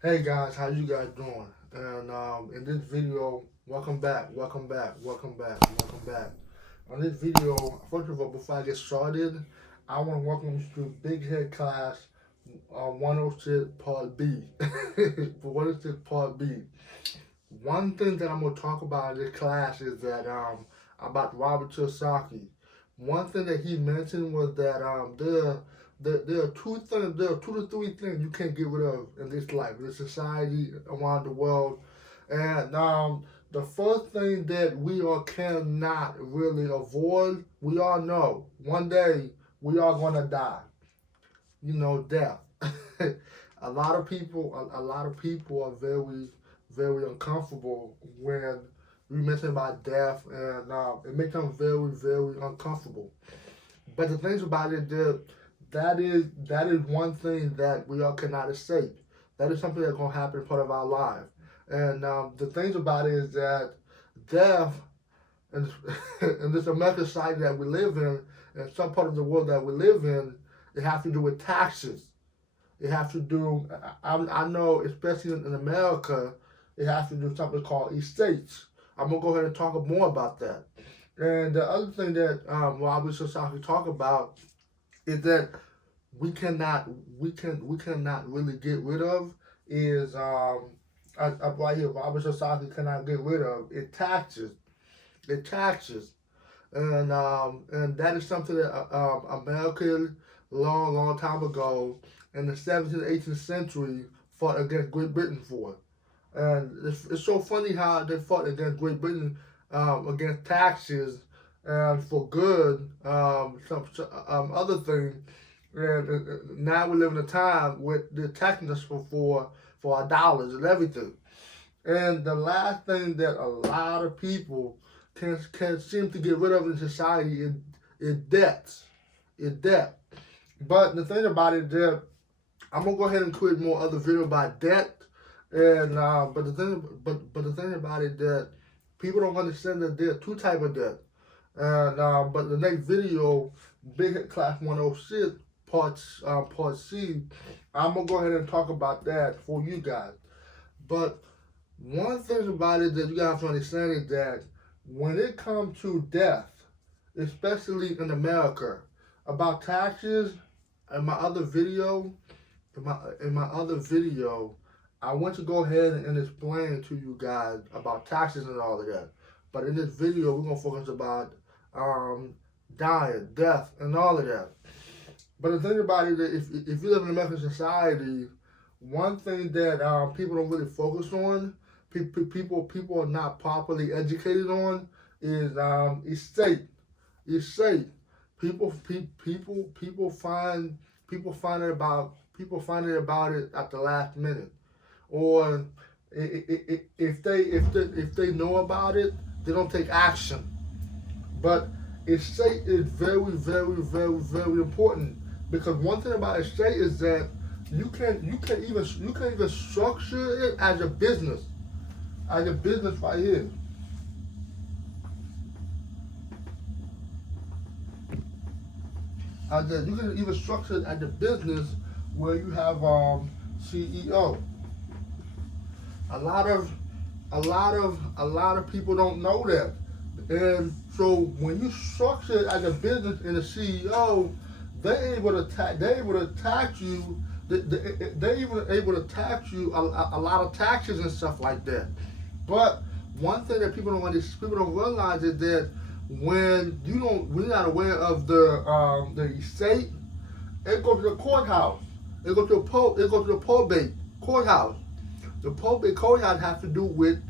Hey guys, how you guys doing? And in this video, welcome back, welcome back, welcome back, welcome back. On this video, first of all, before I get started, I want to welcome you to Big Head Class 106 Part B. For 106 Part B. One thing that I'm going to talk about in this class is that about Robert Kiyosaki. One thing that he mentioned was that there are two to three things you can't get rid of in this life, in this society, around the world. And the first thing that we all cannot really avoid, we all know one day we are gonna die. You know, death. A lot of people are very uncomfortable when we mention about death, and it makes them very uncomfortable. But the things about it, that is one thing that we all cannot escape. That is something that's gonna happen part of our life. And the things about it is that death in, in this American society that we live in, and some part of the world that we live in, it has to do with taxes. It has to do, I know, especially in America, it has to do something called estates. I'm gonna go ahead and talk more about that. And the other thing that Robert Kiyosaki talk about is that we cannot really get rid of is right here Robert Kiyosaki cannot get rid of it taxes. It taxes. And that is something that America long time ago in the 17th, 18th century fought against Great Britain for. And it's so funny how they fought against Great Britain against taxes and for good, some other things. And now we live in a time with the taxing us for our dollars and everything. And the last thing that a lot of people can seem to get rid of in society is debts. Is debt. But the thing about it is that I'm gonna go ahead and create more other video about debt. And but the thing about it that people don't understand that there are two type of debt. And but the next video, Big Hit Class 106 part C, I'm gonna go ahead and talk about that for you guys. But one thing about it that you guys have to understand is that when it comes to death, especially in America, about taxes, in my other video, in my other video, I want to go ahead and explain to you guys about taxes and all of that. But in this video, we're gonna focus about dying, death, and all of that. But the thing about it is, if you live in American society, one thing that people don't really focus on, people are not properly educated on, is estate. Estate. People find it about it at the last minute, or if they know about it, they don't take action. But estate is very important, because one thing about estate is that you can even structure it as a business right here. You can even structure it as a business where you have CEO. A lot of people don't know that. And so when you structure it as a business in a CEO, they're able to tax you. They're even able to tax you a lot of taxes and stuff like that. But one thing that people don't realize is that when you're not aware of the estate, it goes to the courthouse. It goes to the probate courthouse. The probate courthouse has to do with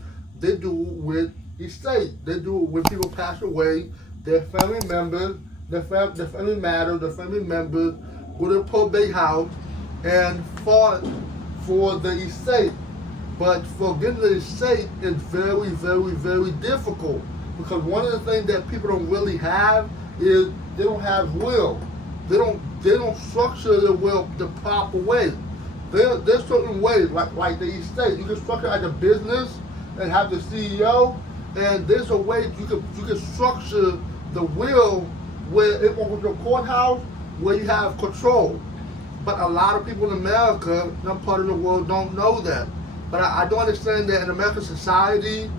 estate. They do it when people pass away. Their family members, the family matters, the family members go to the probate house and fought for the estate. But for getting the estate is very difficult, because one of the things that people don't really have is they don't have will. They don't structure the will the proper way. There's certain ways, like the estate. You can structure it as a business and have the CEO, and there's a way you can structure the will where it goes to the courthouse where you have control. But a lot of people in America, some part of the world, don't know that. But I do understand that in American society,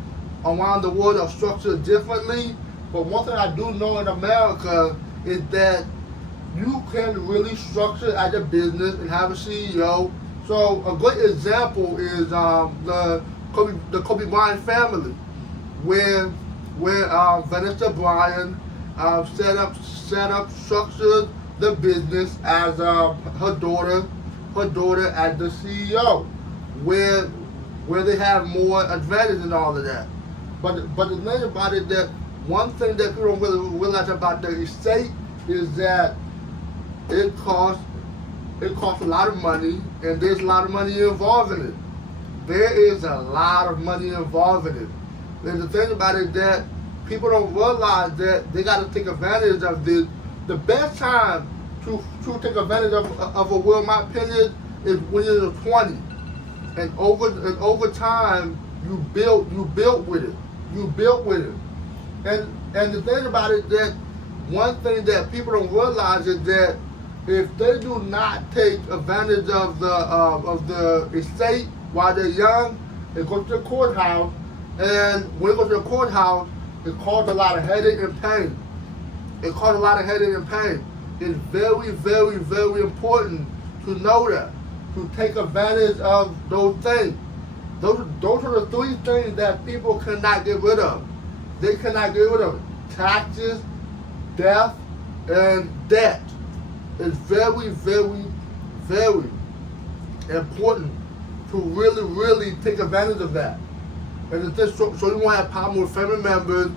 around the world, are structured differently. But one thing I do know in America is that you can really structure as a business and have a CEO. So a good example is the Kobe Bryant family, where Vanessa Bryant set up, structured the business as her daughter as the CEO, where they have more advantage and all of that. But the thing about it, that one thing that people don't really realize about the estate is that it costs a lot of money, and there's a lot of money involved in it. There is a lot of money involved in it. And the thing about it is that people don't realize that they got to take advantage of this. The best time to take advantage of a will, in my opinion, is when you're in the 20s. And over time, you built with it. You built with it. And the thing about it is that one thing that people don't realize is that if they do not take advantage of the estate while they're young, they go to the courthouse, and when they go to the courthouse, it causes a lot of headache and pain. It causes a lot of headache and pain. It's very, very, very important to know that, to take advantage of those things. Those are the three things that people cannot get rid of. They cannot get rid of it. Taxes, death, and debt. It's very, very, very important to really, really take advantage of that. And it's just so you won't have problem with family members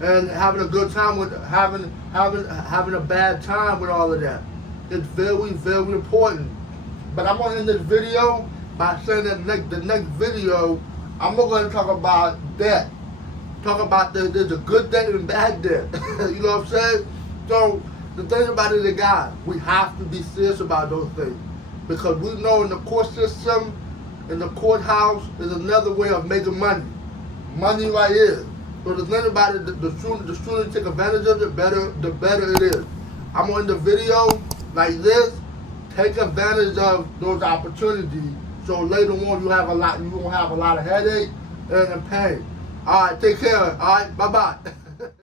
and having a good time with having a bad time with all of that. It's very, very important. But I'm gonna end this video by saying that the next video I'm going to talk about debt. Talk about there's a good debt and bad debt. You know what I'm saying? So the thing about it is, guys, we have to be serious about those things, because we know in the court system, in the courthouse, is another way of making money. Money right here. So the thing about it, the sooner you take advantage of it, the better it is. I'm gonna end the video like this. Take advantage of those opportunities, so later on you won't have a lot of headache and pain. All right, take care. All right, bye bye.